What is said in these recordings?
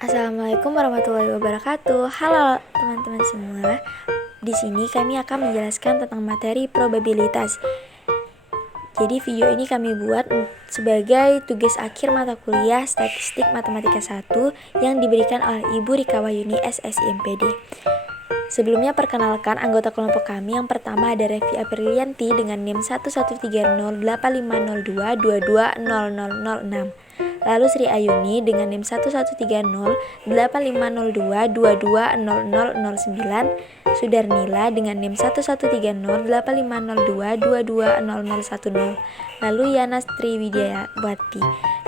Assalamualaikum warahmatullahi wabarakatuh. Halo teman-teman semua. Di sini kami akan menjelaskan tentang materi probabilitas. Jadi video ini kami buat sebagai tugas akhir mata kuliah Statistik Matematika 1 yang diberikan oleh Ibu Rika Wahyuni SSIMPD. Sebelumnya perkenalkan anggota kelompok kami. Yang pertama ada Revi Aprilianti dengan NIM 113085022000006. Lalu Sri Ayuni dengan NIM 11308502220009. Sudarnila dengan NIM 11308502220010. Lalu Yana Triwidyawati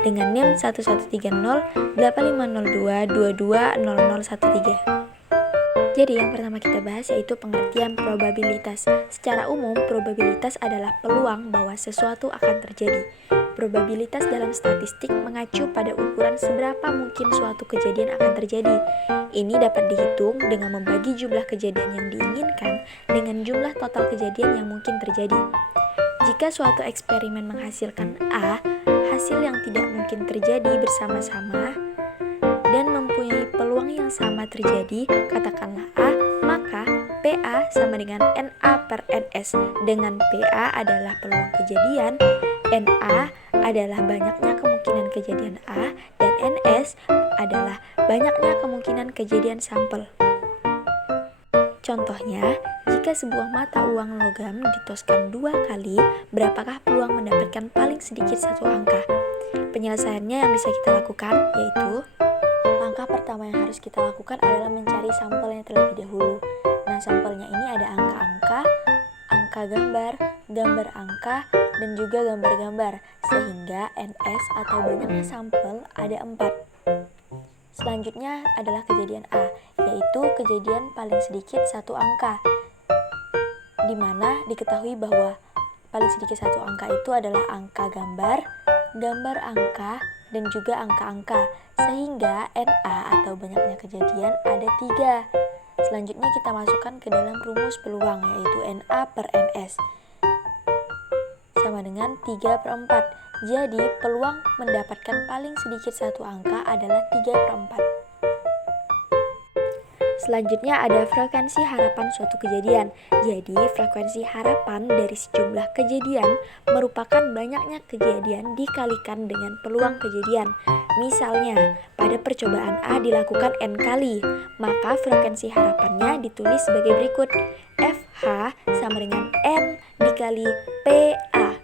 dengan NIM 11308502220013. Jadi yang pertama kita bahas yaitu pengertian probabilitas. Secara umum, probabilitas adalah peluang bahwa sesuatu akan terjadi. Probabilitas dalam statistik mengacu pada ukuran seberapa mungkin suatu kejadian akan terjadi. Ini dapat dihitung dengan membagi jumlah kejadian yang diinginkan dengan jumlah total kejadian yang mungkin terjadi. Jika suatu eksperimen menghasilkan A, hasil yang tidak mungkin terjadi bersama-sama dan mempunyai peluang yang sama terjadi, katakanlah A, maka PA sama dengan NA per NS, dengan PA adalah peluang kejadian, NA adalah banyaknya kemungkinan kejadian A, dan NS adalah banyaknya kemungkinan kejadian sampel. Contohnya, jika sebuah mata uang logam ditoskan 2 kali, berapakah peluang mendapatkan paling sedikit satu angka? Penyelesaiannya yang bisa kita lakukan yaitu langkah pertama yang harus kita lakukan adalah mencari sampelnya terlebih dahulu. Nah, sampelnya ini ada angka-angka, angka gambar, gambar angka, dan juga gambar-gambar, sehingga NS atau banyaknya sampel ada 4. Selanjutnya adalah kejadian A, yaitu kejadian paling sedikit satu angka, di mana diketahui bahwa paling sedikit satu angka itu adalah angka gambar, gambar angka, dan juga angka-angka, sehingga NA atau banyaknya kejadian ada 3. Selanjutnya kita masukkan ke dalam rumus peluang, yaitu NA per NS sama dengan 3/4. Jadi peluang mendapatkan paling sedikit satu angka adalah 3/4. Selanjutnya ada frekuensi harapan suatu kejadian. Jadi frekuensi harapan dari sejumlah kejadian merupakan banyaknya kejadian dikalikan dengan peluang kejadian. Misalnya, pada percobaan A dilakukan N kali, maka frekuensi harapannya ditulis sebagai berikut. FH sama dengan N dikali PA.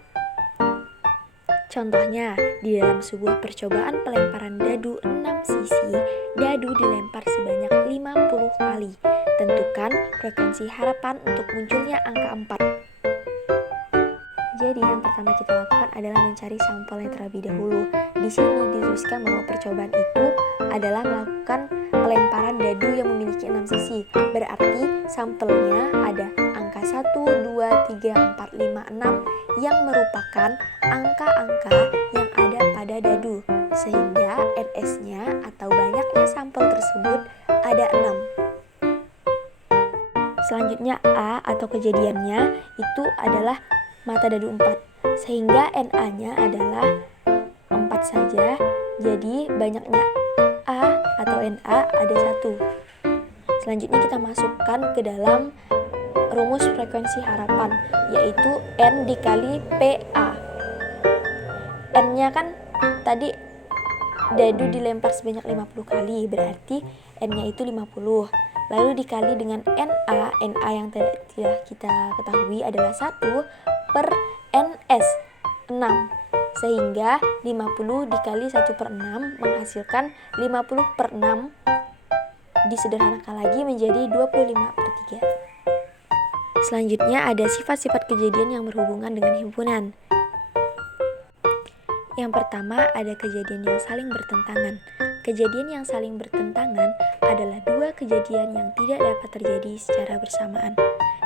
Contohnya, di dalam sebuah percobaan pelemparan dadu 6 sisi, dadu dilempar sebanyak 50 kali. Tentukan frekuensi harapan untuk munculnya angka 4. Jadi yang pertama kita lakukan adalah mencari sampelnya terlebih dahulu. Di sini dituliskan bahwa percobaan itu adalah melakukan pelemparan dadu yang memiliki 6 sisi. Berarti sampelnya ada angka 1, 2, 3, 4, 5, 6 yang merupakan angka-angka yang ada pada dadu, sehingga NS-nya atau banyaknya sampel tersebut ada 6. Selanjutnya A atau kejadiannya itu adalah mata dadu 4, sehingga NA-nya adalah 4 saja, jadi banyaknya A atau NA ada 1. Selanjutnya kita masukkan ke dalam rumus frekuensi harapan, yaitu N dikali PA. N-nya kan tadi dadu dilempar sebanyak 50 kali, berarti N-nya itu 50. Lalu dikali dengan NA, NA yang tidak kita ketahui adalah 1 per NS, 6. Sehingga 50 dikali 1/6 menghasilkan 50/6. Disederhanakan lagi menjadi 25/3. Selanjutnya ada sifat-sifat kejadian yang berhubungan dengan himpunan. Yang pertama ada kejadian yang saling bertentangan. Kejadian yang saling bertentangan adalah 2 kejadian yang tidak dapat terjadi secara bersamaan.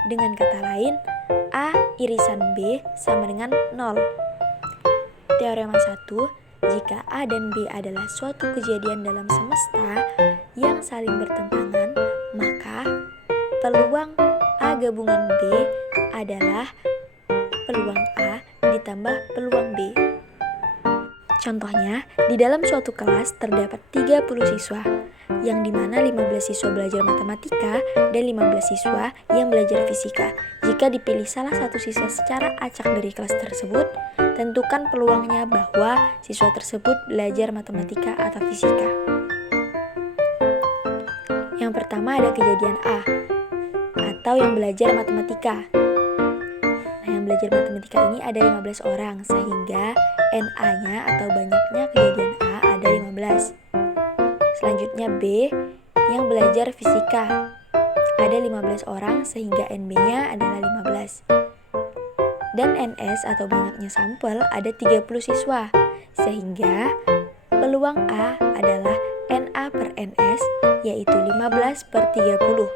Dengan kata lain, A irisan B sama dengan 0. Teorema 1, jika A dan B adalah suatu kejadian dalam semesta yang saling bertentangan, maka peluang A gabungan B adalah peluang A ditambah peluang B. Contohnya, di dalam suatu kelas terdapat 30 siswa, yang dimana 15 siswa belajar matematika dan 15 siswa yang belajar fisika. Jika dipilih salah satu siswa secara acak dari kelas tersebut, tentukan peluangnya bahwa siswa tersebut belajar matematika atau fisika. Yang pertama ada kejadian A, atau yang belajar matematika. Nah, yang belajar matematika ini ada 15 orang, sehingga NA-nya atau banyaknya kejadian A ada 15. Selanjutnya B, yang belajar fisika. Ada 15 orang, sehingga NB-nya adalah 15. Dan NS atau banyaknya sampel ada 30 siswa, sehingga peluang A adalah NA per NS, yaitu 15 per 30.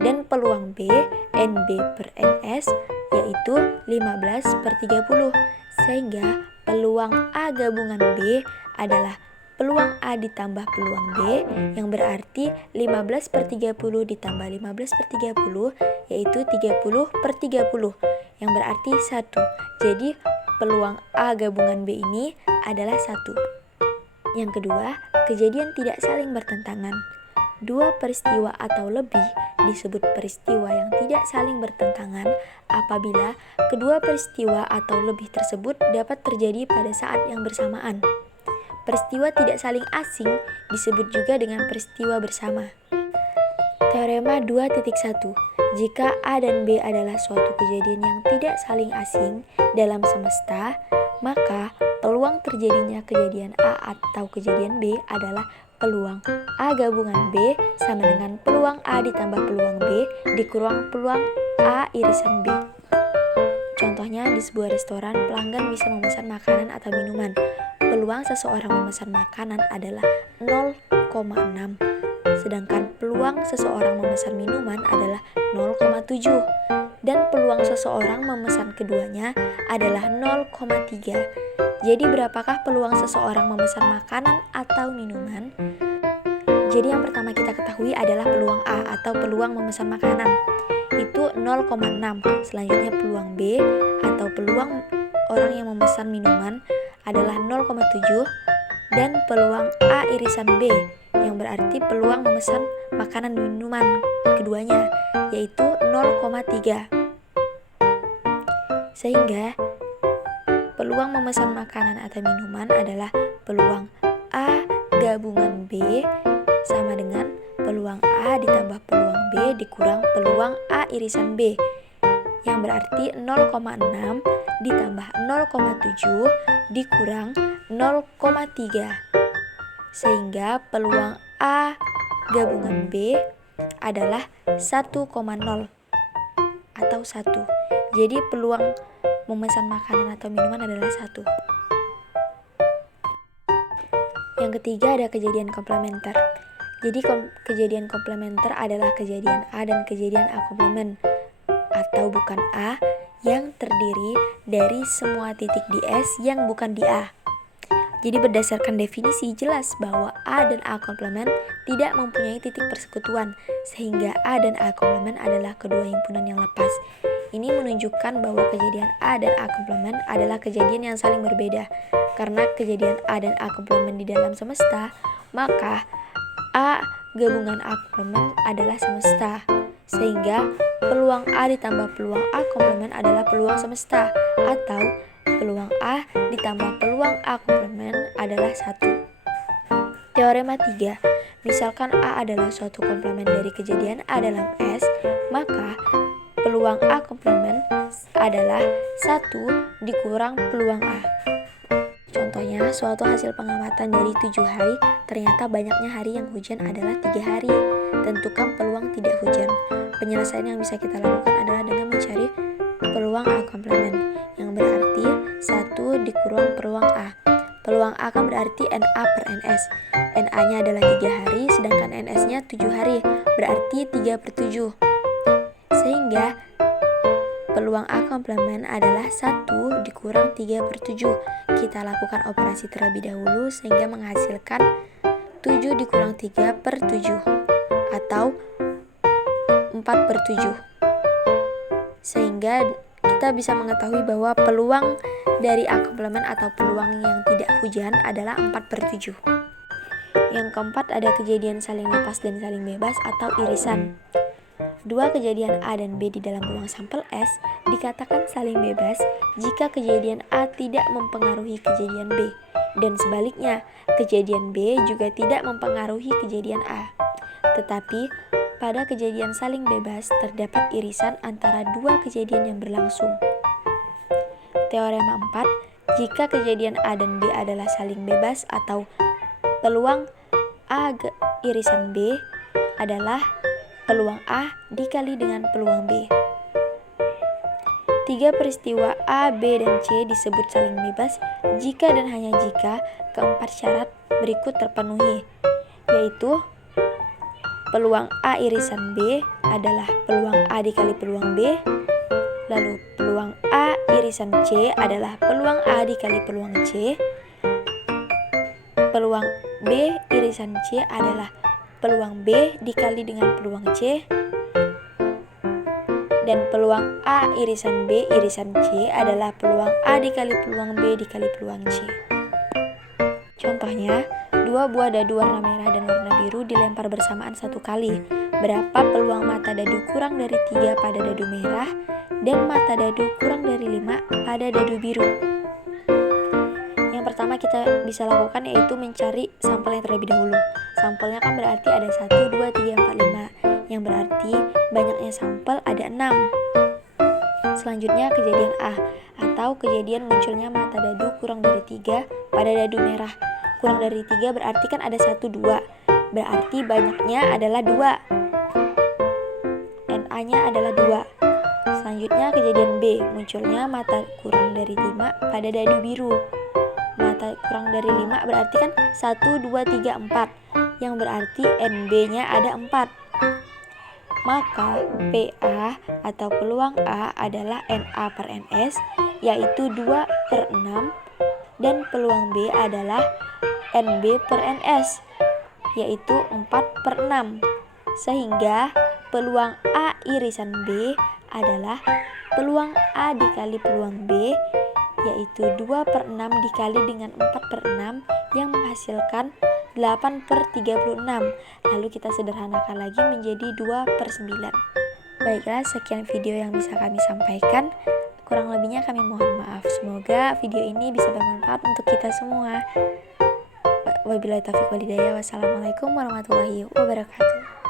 Dan peluang B, NB per NS, yaitu 15 per 30. Sehingga peluang A gabungan B adalah peluang A ditambah peluang B, yang berarti 15 per 30 ditambah 15 per 30, yaitu 30 per 30, yang berarti 1. Jadi peluang A gabungan B ini adalah 1. Yang kedua, kejadian tidak saling bertentangan. Dua peristiwa atau lebih disebut peristiwa yang tidak saling bertentangan apabila kedua peristiwa atau lebih tersebut dapat terjadi pada saat yang bersamaan. Peristiwa tidak saling asing disebut juga dengan peristiwa bersama. Teorema 2.1. Jika A dan B adalah suatu kejadian yang tidak saling asing dalam semesta, maka peluang terjadinya kejadian A atau kejadian B adalah peluang A gabungan B sama dengan peluang A ditambah peluang B dikurang peluang A irisan B. Contohnya, di sebuah restoran, pelanggan bisa memesan makanan atau minuman. Peluang seseorang memesan makanan adalah 0,6, sedangkan peluang seseorang memesan minuman adalah 0,7, dan peluang seseorang memesan keduanya adalah 0,3. Jadi berapakah peluang seseorang memesan makanan atau minuman? Jadi yang pertama kita ketahui adalah peluang A atau peluang memesan makanan. Itu 0,6. Selanjutnya peluang B atau peluang orang yang memesan minuman adalah 0,7, dan peluang A irisan B yang berarti peluang memesan makanan dan minuman keduanya yaitu 0,3. Sehingga peluang memesan makanan atau minuman adalah peluang A gabungan B sama dengan peluang A ditambah peluang B dikurang peluang A irisan B, yang berarti 0,6 ditambah 0,7 dikurang 0,3. Sehingga peluang A gabungan B adalah 1,0 atau 1. Jadi peluang memesan makanan atau minuman adalah 1. Yang ketiga ada kejadian komplementer. Jadi kejadian komplementer adalah kejadian A dan kejadian A komplement atau bukan A yang terdiri dari semua titik di S yang bukan di A. Jadi berdasarkan definisi jelas bahwa A dan A komplement tidak mempunyai titik persekutuan, sehingga A dan A komplement adalah kedua himpunan yang lepas. Ini menunjukkan bahwa kejadian A dan A komplement adalah kejadian yang saling berbeda. Karena kejadian A dan A komplement di dalam semesta, maka A gabungan A komplement adalah semesta. Sehingga peluang A ditambah peluang A komplement adalah peluang semesta, atau peluang A ditambah peluang A komplement adalah 1. Teorema 3. Misalkan A adalah suatu komplement dari kejadian A dalam S, maka peluang A komplement adalah 1 dikurang peluang A. Contohnya, suatu hasil pengamatan dari 7 hari, ternyata banyaknya hari yang hujan adalah 3 hari. Tentukan peluang tidak hujan. Penyelesaian yang bisa kita lakukan adalah dengan mencari peluang A komplement, yang berarti 1 dikurang peluang A. Peluang A kan berarti NA per NS. NA-nya adalah 3 hari, sedangkan NS-nya 7 hari, berarti 3 per 7. Sehingga peluang A komplement adalah 1 dikurang 3 per 7. Kita lakukan operasi terlebih dahulu sehingga menghasilkan 7 dikurang 3 per 7 atau 4 per 7. Sehingga kita kita bisa mengetahui bahwa peluang dari A komplement atau peluang yang tidak hujan adalah 4/7. Yang keempat ada kejadian saling lepas dan saling bebas atau irisan. Dua kejadian A dan B di dalam ruang sampel S dikatakan saling bebas jika kejadian A tidak mempengaruhi kejadian B, dan sebaliknya, kejadian B juga tidak mempengaruhi kejadian A. Tetapi, pada kejadian saling bebas terdapat irisan antara dua kejadian yang berlangsung. Teorema 4, jika kejadian A dan B adalah saling bebas atau peluang A irisan B adalah peluang A dikali dengan peluang B. 3 peristiwa A, B, dan C disebut saling bebas jika dan hanya jika keempat syarat berikut terpenuhi, yaitu peluang A irisan B adalah peluang A dikali peluang B, lalu peluang A irisan C adalah peluang A dikali peluang C, peluang B irisan C adalah peluang B dikali dengan peluang C, dan peluang A irisan B irisan C adalah peluang A dikali peluang B dikali peluang C. Contohnya, 2 buah dadu warna merah dan warna biru dilempar bersamaan 1 kali. Berapa peluang mata dadu kurang dari 3 pada dadu merah dan mata dadu kurang dari 5 pada dadu biru? Yang pertama kita bisa lakukan yaitu mencari sampelnya terlebih dahulu. Sampelnya kan berarti ada 1, 2, 3, 4, 5, yang berarti banyaknya sampel ada 6. Selanjutnya kejadian A, atau kejadian munculnya mata dadu kurang dari 3 pada dadu merah. Kurang dari 3 berarti kan ada 1, 2, berarti banyaknya adalah 2. NA-nya adalah 2. Selanjutnya kejadian B, munculnya mata kurang dari 5 pada dadu biru. Mata kurang dari 5 berarti kan 1, 2, 3, 4, yang berarti NB-nya ada 4. Maka PA atau peluang A adalah NA per NS, yaitu 2/6, dan peluang B adalah NB per NS, yaitu 4/6. Sehingga peluang A irisan B adalah peluang A dikali peluang B, yaitu 2/6 dikali dengan 4/6 yang menghasilkan 8/36. Lalu kita sederhanakan lagi menjadi 2/9. Baiklah, sekian video yang bisa kami sampaikan. Kurang lebihnya kami mohon maaf. Semoga video ini bisa bermanfaat untuk kita semua. Wabillahi taufiq wal hidayah. Wassalamualaikum warahmatullahi wabarakatuh.